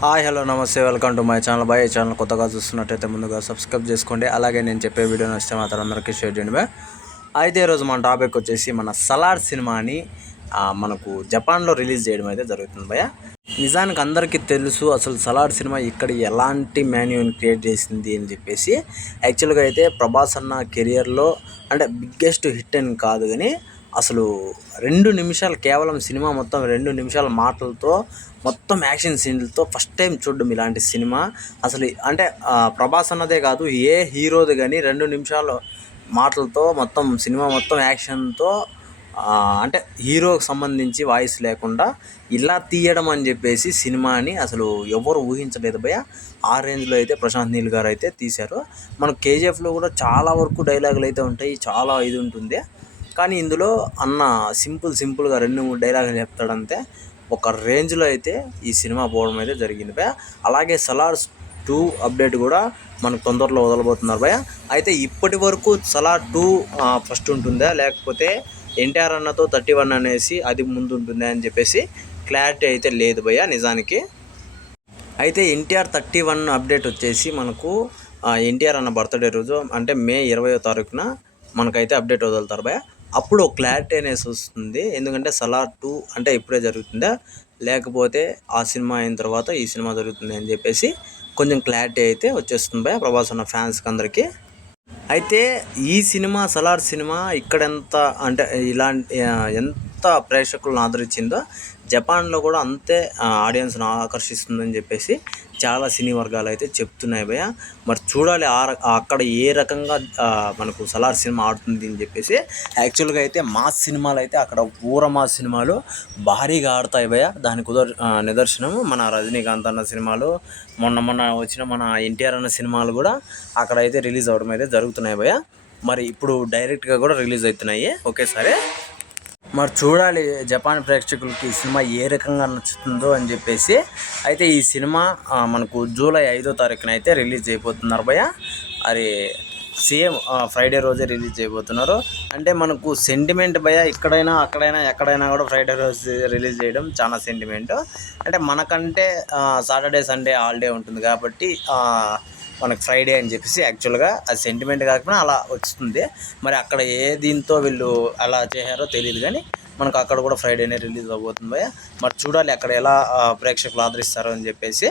Hi hello నమస్తే, welcome to my channel బాయ్. ఈ ఛానల్ కొత్తగా చూస్తున్నట్టయితే ముందుగా సబ్స్క్రైబ్ చేసుకోండి. అలాగే నేను చెప్పే వీడియో నచ్చితే మాత్రం అందరికీ షేర్ చేయండి బాయ్. అయితే ఈరోజు మన టాపిక్ వచ్చేసి మన సలార్ సినిమాని మనకు జపాన్లో రిలీజ్ చేయడం అయితే జరుగుతుంది భయ్య. నిజానికి అందరికీ తెలుసు అసలు సలార్ సినిమా ఇక్కడ ఎలాంటి మాన్యూని క్రియేట్ చేసింది అని చెప్పేసి. యాక్చువల్గా అయితే ప్రభాస్ అన్న కెరియర్లో అంటే బిగ్గెస్ట్ హిట్ అని కాదు, కానీ అసలు 2 నిమిషాలు కేవలం సినిమా మొత్తం 2 నిమిషాల మాటలతో మొత్తం యాక్షన్ సీన్లతో ఫస్ట్ టైం చూడడం ఇలాంటి సినిమా. అసలు అంటే ప్రభాస్ అన్నదే కాదు, ఏ హీరోది కానీ 2 నిమిషాల మాటలతో మొత్తం సినిమా మొత్తం యాక్షన్తో అంటే హీరోకి సంబంధించి వాయిస్ లేకుండా ఇలా తీయడం అని చెప్పేసి సినిమాని అసలు ఎవరు ఊహించలేదు భయ్య. ఆ రేంజ్లో అయితే ప్రశాంత్ నీల్ గారు అయితే తీశారు. మన కేజీఎఫ్లో కూడా చాలా వరకు డైలాగులు అయితే ఉంటాయి, చాలా ఇది ఉంటుంది. కానీ ఇందులో అన్న సింపుల్గా 2-3 డైలాగులు చెప్తాడంతే. ఒక రేంజ్లో అయితే ఈ సినిమా పోవడం అయితే జరిగింది భయ్య. అలాగే సలార్ 2 అప్డేట్ కూడా మనకు తొందరలో వదలబోతున్నారు భయ్య. అయితే ఇప్పటి వరకు సలార్ 2 ఫస్ట్ ఉంటుందా లేకపోతే ఎన్టీఆర్ అన్నతో 31 అనేసి అది ముందు ఉంటుందా అని చెప్పేసి క్లారిటీ అయితే లేదు భయ్య నిజానికి. అయితే ఎన్టీఆర్ 31 అప్డేట్ వచ్చేసి మనకు ఎన్టీఆర్ అన్న బర్త్డే రోజు అంటే మే 20వ తారీఖున మనకైతే అప్డేట్ వదులుతారు భయ్య. అప్పుడు క్లారిటీ అనేసి వస్తుంది. ఎందుకంటే సలార్ 2 అంటే ఇప్పుడే జరుగుతుందా లేకపోతే ఆ సినిమా అయిన తర్వాత ఈ సినిమా జరుగుతుంది అని చెప్పేసి కొంచెం క్లారిటీ అయితే వచ్చేస్తుంది భయ్య ప్రభాస్ అన్న ఫ్యాన్స్కి అందరికీ. అయితే ఈ సినిమా సలార్ సినిమా ఇక్కడ ఎంత అంటే ఇలాంటి ఎంత ప్రేక్షకులను ఆదరించిందో జపాన్లో కూడా అంతే ఆడియన్స్ని ఆకర్షిస్తుందని చెప్పేసి చాలా సినీ వర్గాలు అయితే చెప్తున్నాయి భయ్య. మరి చూడాలి అక్కడ ఏ రకంగా మనకు సలార్ సినిమా ఆడుతుంది అని చెప్పేసి. యాక్చువల్గా అయితే మాస్ సినిమాలు అయితే అక్కడ మాస్ సినిమాలు భారీగా ఆడతాయి భయ్య. దానికి నిదర్శనం మన రజనీకాంత్ అన్న సినిమాలు, మొన్న వచ్చిన మన ఎన్టీఆర్ అన్న సినిమాలు కూడా అక్కడ అయితే రిలీజ్ అవ్వడం అయితే జరుగుతున్నాయి భయ్య. మరి ఇప్పుడు డైరెక్ట్గా కూడా రిలీజ్ అవుతున్నాయి ఒకేసారి. మరి చూడాలి జపాన్ ప్రేక్షకులకి ఈ సినిమా ఏ రకంగా నచ్చుతుందో అని చెప్పేసి. అయితే ఈ సినిమా మనకు జూలై 5వ తారీఖున అయితే రిలీజ్ అయిపోతున్నారు భయ్య. అది సేమ్ ఫ్రైడే రోజే రిలీజ్ చేయబోతున్నారు. అంటే మనకు సెంటిమెంట్ భయ్య, ఇక్కడైనా అక్కడైనా ఎక్కడైనా కూడా ఫ్రైడే రోజు రిలీజ్ చేయడం చాలా సెంటిమెంట్. అంటే మనకంటే సాటర్డే సండే హాలిడే ఉంటుంది కాబట్టి మనకు ఫ్రైడే అని చెప్పేసి యాక్చువల్గా అది సెంటిమెంట్ కాకపోయినా అలా వస్తుంది. మరి అక్కడ ఏ దీంతో వీళ్ళు అలా చేశారో తెలియదు, కానీ మనకు అక్కడ కూడా ఫ్రైడేనే రిలీజ్ అవ్వబోతుంది భయ్య. మరి చూడాలి అక్కడ ఎలా ప్రేక్షకులు ఆదరిస్తారో అని చెప్పేసి.